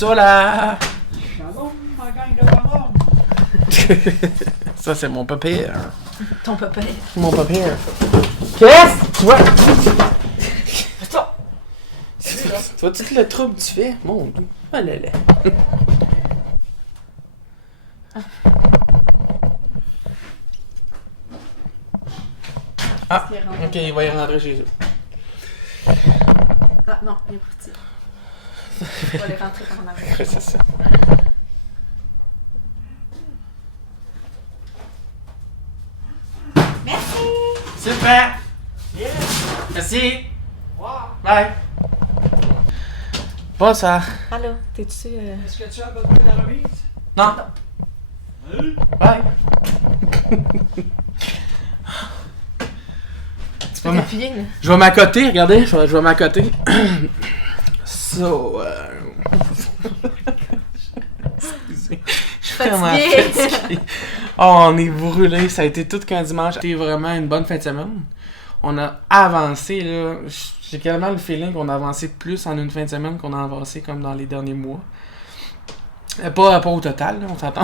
ça là! Shalom, ma gang de bonhomme! Ça, c'est mon papier. Ton papa. Mon papier. Qu'est-ce que tu vois? Tu vois tout le trouble que tu fais? Mon Dieu. Oh là là. Ah, ok, il va y rentrer chez eux. Ah non, il est parti. Il va aller rentrer par en arrière. Ouais, c'est ça. Merci! Super! Yeah! Merci! Wow! Bye! Bonsoir. Allô, t'es-tu... Est-ce que tu as besoin de la remise? Non. Oui. Bye! Tu peux t'appuyer, là? Je vais m'accoter, regardez, je vais m'accoter. So, excusez. Je suis vraiment Fatigué. fatigué. Oh, on est brûlé. Ça a été tout qu'un dimanche. C'était vraiment une bonne fin de semaine. On a avancé, là. J'ai carrément le feeling qu'on a avancé plus en une fin de semaine qu'on a avancé comme dans les derniers mois. Pas au total, là, on s'entend.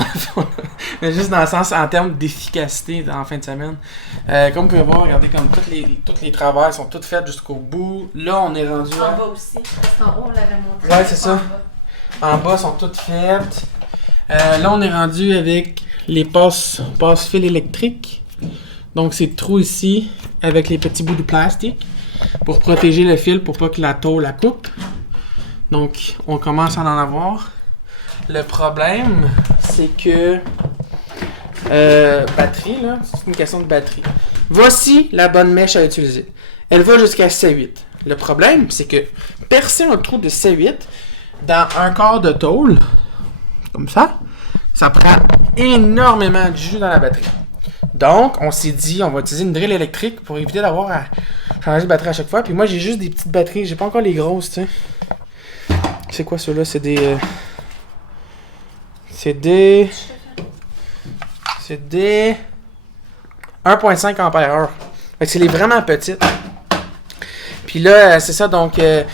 Mais juste dans le sens, en termes d'efficacité en fin de semaine. Comme vous pouvez voir, regardez comme toutes les travails sont toutes faites jusqu'au bout. Là, on est rendu En bas aussi. Parce qu'en haut, on l'avait montré. Ouais, c'est ça. En bas. En bas, sont toutes faites. Là, on est rendu avec les passe-fils électriques. Donc, ces trous ici, avec les petits bouts de plastique, pour protéger le fil, pour pas que la tôle la coupe. Donc, on commence à en avoir. Le problème, c'est que... batterie, là, c'est une question de batterie. Voici la bonne mèche à utiliser. Elle va jusqu'à C8. Le problème, c'est que percer un trou de C8 dans un quart de tôle, comme ça prend énormément de jus dans la batterie. Donc, on s'est dit, on va utiliser une drille électrique pour éviter d'avoir à changer de batterie à chaque fois. Puis moi, j'ai juste des petites batteries. J'ai pas encore les grosses, tu sais. C'est quoi ceux-là? C'est des 1.5 ampères-heure. Fait que c'est les vraiment petites. Puis là, c'est ça, donc... j'ai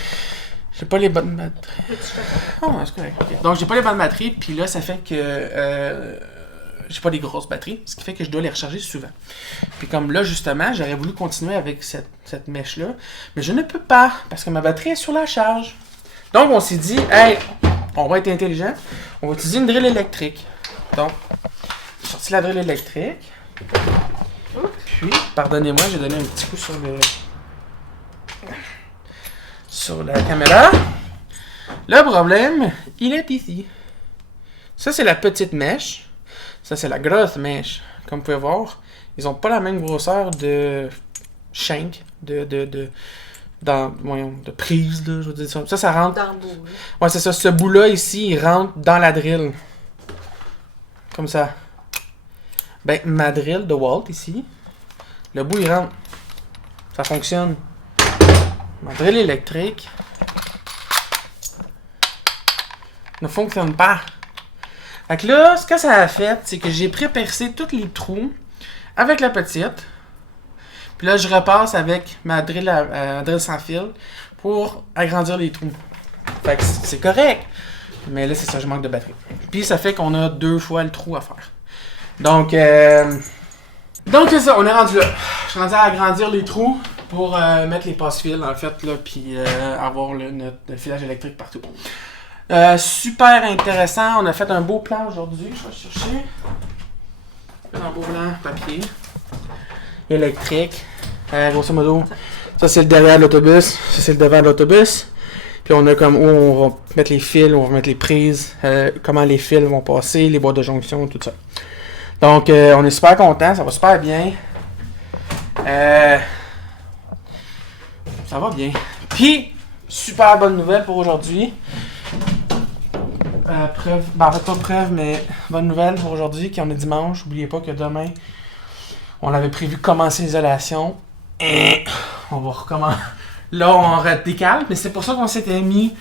pas les bonnes batteries. Oh, c'est correct. Okay. Donc, j'ai pas les bonnes batteries, puis là, ça fait que... j'ai pas des grosses batteries, ce qui fait que je dois les recharger souvent. Puis comme là, justement, j'aurais voulu continuer avec cette mèche-là, mais je ne peux pas, parce que ma batterie est sur la charge. Donc, on s'est dit, hey, on va être intelligent, on va utiliser une drille électrique. Donc, j'ai sorti la drille électrique. Puis, pardonnez-moi, j'ai donné un petit coup sur la caméra. Le problème, il est ici. Ça, c'est la petite mèche. Ça, c'est la grosse mèche. Comme vous pouvez voir, ils ont pas la même grosseur de shank, de prise, là, je veux dire ça. Ça rentre... Dans le bout, là. Ouais, c'est ça. Ce bout-là, ici, il rentre dans la drill. Comme ça. Ben, ma drill de Walt, ici, le bout, il rentre. Ça fonctionne. Ma drill électrique ne fonctionne pas. Fait que là, ce que ça a fait, c'est que j'ai pré-percé tous les trous avec la petite. Puis là, je repasse avec ma drill, drill sans fil pour agrandir les trous. Fait que c'est correct. Mais là, c'est ça, je manque de batterie. Puis ça fait qu'on a 2 fois le trou à faire. Donc c'est ça, on est rendu là. Je suis rendu à agrandir les trous pour mettre les passe-fils, en fait, là, puis avoir notre filage électrique partout. Super intéressant. On a fait un beau plan aujourd'hui. Je vais chercher un beau plan papier électrique. Grosso modo, ça c'est le derrière de l'autobus. Ça c'est le devant de l'autobus. Puis on a comme où on va mettre les fils, où on va mettre les prises, comment les fils vont passer, les boîtes de jonction, tout ça. Donc on est super content, ça va super bien. Ça va bien. Puis, super bonne nouvelle pour aujourd'hui. Preuve, ben en fait pas preuve, mais bonne nouvelle pour aujourd'hui, qu'on est dimanche. N'oubliez pas que demain, on avait prévu commencer l'isolation. Et on va recommencer. Là, on décale, mais c'est pour ça qu'on s'était mis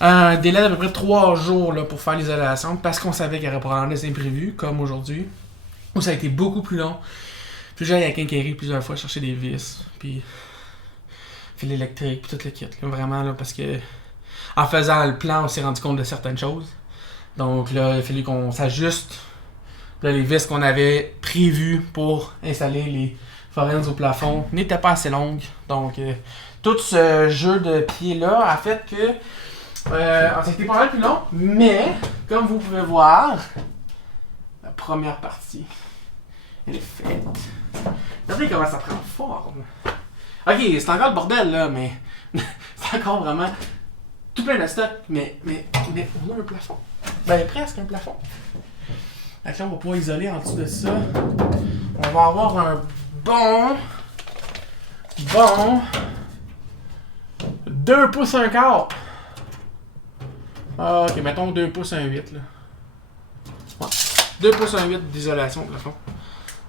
un délai d'à peu près 3 jours là, pour faire l'isolation, parce qu'on savait qu'il y aurait probablement des imprévus, comme aujourd'hui, où ça a été beaucoup plus long. Puis j'ai allé à la quincaillerie plusieurs fois chercher des vis, puis fil électrique, puis tout le kit. Là, vraiment, là, parce que en faisant le plan, on s'est rendu compte de certaines choses. Donc là, il a fallu qu'on s'ajuste. Là, les vis qu'on avait prévues pour installer les forens au plafond n'étaient pas assez longues. Donc, tout ce jeu de pieds-là a fait que c'était pas mal plus long. Mais, comme vous pouvez voir, la première partie, elle est faite. Regardez comment ça prend forme. Ok, c'est encore le bordel là, mais c'est encore vraiment tout plein de stock. Mais on a un plafond. Ben, presque un plafond. Donc là, on va pouvoir isoler en dessous de ça. On va avoir un bon 2 pouces 1 quart. Ah, ok, mettons 2 pouces 1 8 là. Ouais. 2 pouces 1 8 d'isolation au plafond.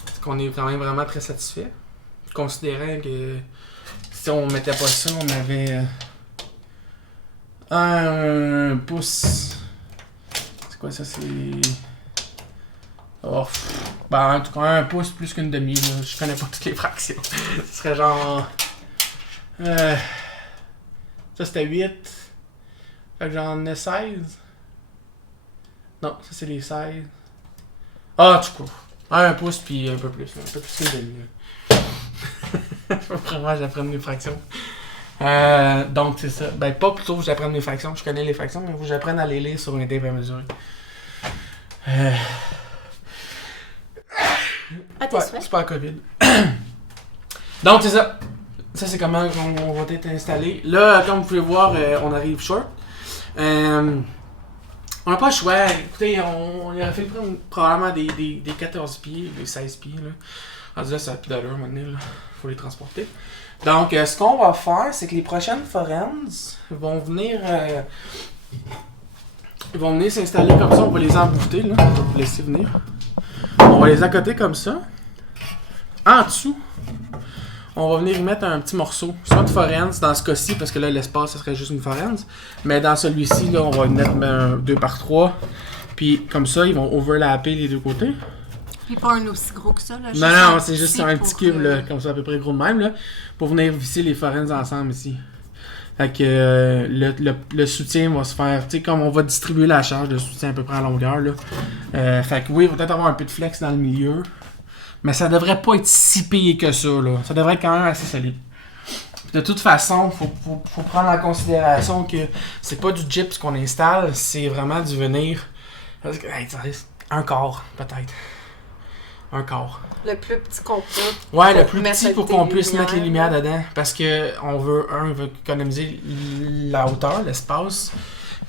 Parce qu'on est quand même vraiment très satisfait. Considérant que si on mettait pas ça, on avait 1 pouce. C'est quoi ça? C'est. Oh, ben, en tout cas, 1 pouce plus qu'une demi. Là. Je connais pas toutes les fractions. Ce serait genre. Ça c'était 8. Fait que j'en ai 16. Non, ça c'est les 16. Ah, du coup. 1 pouce puis un peu plus. Là. Un peu plus qu'une demi. Vraiment, j'apprends mes fractions. Donc, c'est ça. Ben, pas plutôt que j'apprenne mes fractions. Je connais les fractions, mais il faut que j'apprenne à les lire sur un tape à mesurer. Ouais, c'est pas la COVID. Donc, c'est ça. Ça, c'est comment on va être installé. Là, comme vous pouvez voir, on arrive short. On n'a pas le choix. Écoutez, on aurait fait probablement des 14 pieds, des 16 pieds. Là. Rendu là, ça a plus d'allure maintenant. Il faut les transporter. Donc, ce qu'on va faire, c'est que les prochaines forens vont venir s'installer comme ça. On va les embouter. Là. On va vous laisser venir. On va les accoter comme ça. En dessous, on va venir y mettre un petit morceau. Soit de forens dans ce cas-ci, parce que là, l'espace, ce serait juste une forens. Mais dans celui-ci, là, on va y mettre un 2x3. Puis, comme ça, ils vont overlapper les deux côtés. Puis pas un aussi gros que ça, là. Non, c'est juste un petit cube, là, comme ça, à peu près gros de même, là, pour venir visser les forens ensemble ici. Fait que le soutien va se faire, tu sais, comme on va distribuer la charge de soutien à peu près à longueur, là. Fait que oui, il va peut-être avoir un peu de flex dans le milieu, mais ça devrait pas être si payé que ça, là. Ça devrait être quand même assez solide. De toute façon, faut prendre en considération que c'est pas du gyps qu'on installe, c'est vraiment du venir. Un quart, peut-être. Un quart. Le plus petit qu'on peut. Ouais, le plus petit pour qu'on puisse mettre les lumières dedans. Parce que on veut économiser la hauteur, l'espace.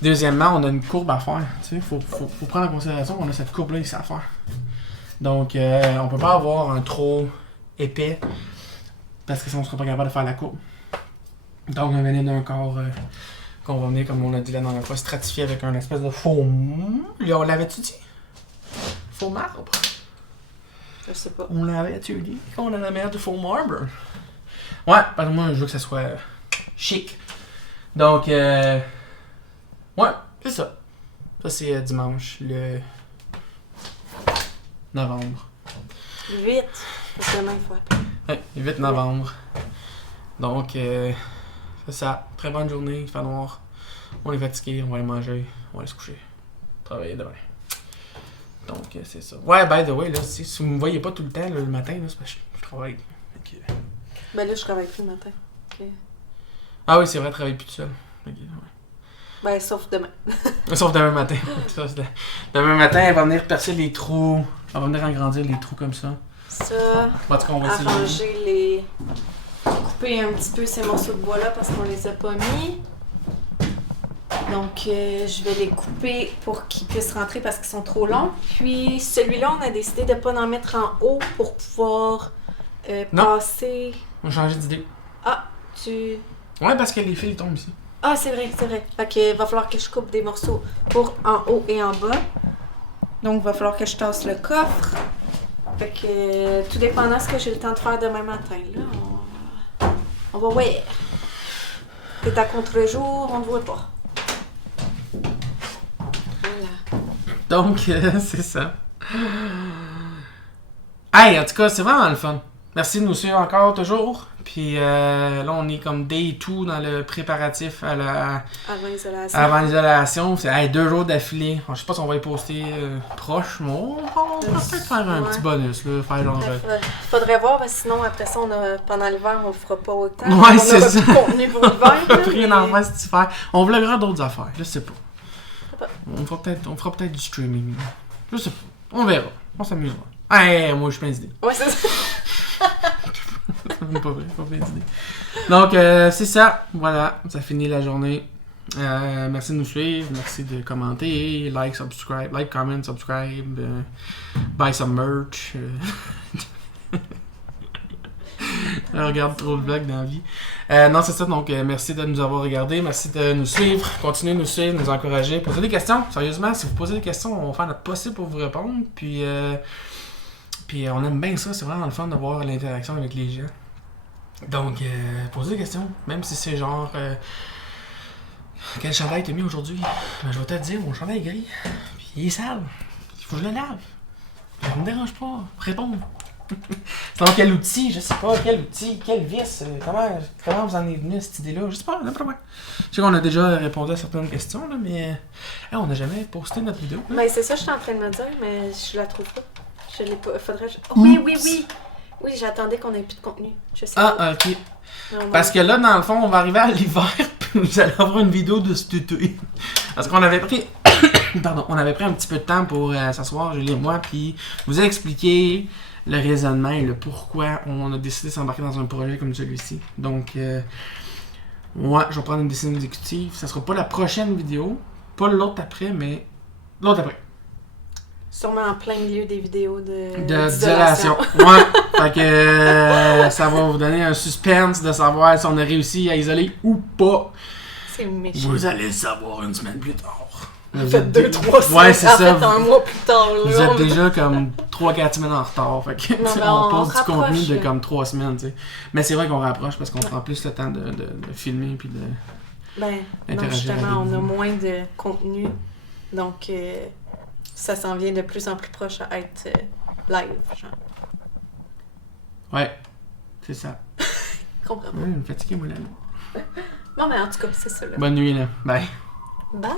Deuxièmement, on a une courbe à faire. Tu sais, faut prendre en considération qu'on a cette courbe-là ici à faire. Donc, on peut pas avoir un trop épais. Parce que sinon, on sera pas capable de faire la courbe. Donc, on va venir d'un corps qu'on va venir, comme on a dit la dernière fois, stratifier avec un espèce de faux. On l'avait-tu dit? Faux marbre? Je sais pas. On l'avait-tu dit qu'on allait mettre du faux marbre? Ouais, parce que moi, je veux que ça soit chic. Donc, ouais, c'est ça. Ça, c'est dimanche, le novembre. 8. C'est demain, il faut appeler. Ouais, le 8 novembre. Donc, c'est ça. Très bonne journée, il fait noir. On est fatigué, on va aller manger, on va aller se coucher. Travailler demain. Donc, c'est ça. Ouais, by the way, là, si vous me voyez pas tout le temps là, le matin, là, c'est parce que je travaille. Okay. Ben là, je travaille plus le matin. Okay. Ah oui, c'est vrai, je travaille plus tout seul. Okay, ouais. Ben, sauf demain. Sauf demain matin. Demain matin, elle va venir percer les trous. Elle va venir agrandir les trous comme ça. Ça, en tout cas, on va arranger les... Couper un petit peu ces morceaux de bois-là parce qu'on les a pas mis. Donc, je vais les couper pour qu'ils puissent rentrer parce qu'ils sont trop longs. Puis, celui-là, on a décidé de ne pas en mettre en haut pour pouvoir passer... On va changer d'idée. Ah, tu... Ouais, parce que les fils tombent ici. Ah, c'est vrai, c'est vrai. Fait que va falloir que je coupe des morceaux pour en haut et en bas. Donc, va falloir que je tasse le coffre. Fait que, tout dépendant de ce que j'ai le temps de faire demain matin, là, on va voir. T'es à contre-jour, on ne voit pas. Voilà. Donc, c'est ça. Hey, en tout cas, c'est vraiment le fun. Merci de nous suivre encore, toujours. Puis là, on est comme day 2 dans le préparatif à la... Avant l'isolation. Avant l'isolation. C'est 2 jours d'affilée. Je sais pas si on va y poster proche, mais on va peut-être faire un petit bonus. Là, faire genre... Faudrait voir, parce que sinon, après ça, pendant l'hiver, on fera pas autant. Ouais, c'est ça. On aura plus de contenu pour l'hiver. On va rien en faire cet hiver. On vloguera d'autres affaires. Je sais pas. On fera peut-être du streaming. Je sais pas. On verra. On s'amusera. Moi, je suis plein d'idées. Ouais, c'est ça. Pas vrai, pas plein d'idées. Donc, c'est ça. Voilà, ça finit la journée. Merci de nous suivre. Merci de commenter. Like, subscribe. Like, comment, subscribe. Buy some merch. Je regarde trop le vlog dans la vie. Non, c'est ça. Donc, merci de nous avoir regardé. Merci de nous suivre. Continuez de nous suivre, nous encourager. Posez des questions. Sérieusement, si vous posez des questions, on va faire notre possible pour vous répondre. Puis on aime bien ça. C'est vraiment le fun de voir l'interaction avec les gens. Donc, posez des questions. Même si c'est genre... quel chandail t'as mis aujourd'hui? Ben, je vais te dire, mon chandail est gris. Puis il est sale. Il faut que je le lave. Ça me dérange pas. Réponds. Sinon, quel outil? Je sais pas. Quel outil? Quelle vis? Comment vous en êtes venu à cette idée-là? Je sais pas. N'importe quoi. Je sais qu'on a déjà répondu à certaines questions, là, mais on n'a jamais posté notre vidéo. Là. Ben, c'est ça que je suis en train de me dire, mais je la trouve pas. Je l'ai pas. Faudrait... Oh, oui. Oui, j'attendais qu'on ait plus de contenu. Je sais pas. Ah, ok. Parce que là, dans le fond, on va arriver à l'hiver, puis vous allez avoir une vidéo de ce tutu. Parce qu'on avait pris... Pardon, on avait pris un petit peu de temps pour s'asseoir, Julie et moi, puis vous expliquer le raisonnement et le pourquoi on a décidé de s'embarquer dans un projet comme celui-ci. Donc, moi, je vais prendre une décision exécutive. Ça sera pas la prochaine vidéo, pas l'autre après, mais l'autre après. Sûrement en plein milieu des vidéos d'isolation. Ouais. Fait que ça va vous donner un suspense de savoir si on a réussi à isoler ou pas. C'est méchant. Vous allez le savoir une semaine plus tard. Vous faites 2-3 semaines. Ouais, c'est ça. En fait, un mois plus tard. Là, vous êtes déjà comme 3-4 semaines en retard. Fait que on pose du contenu de comme 3 semaines. T'sais. Mais c'est vrai qu'on rapproche parce qu'on prend plus le temps de filmer puis de. Ben, non, justement, on a moins de contenu. Donc, ça s'en vient de plus en plus proche à être live. Genre. Ouais, c'est ça. Comprends pas. Ouais, me fatigué, moi, là. Non, mais en tout cas, c'est ça. Là. Bonne nuit, là. Bye. Bye!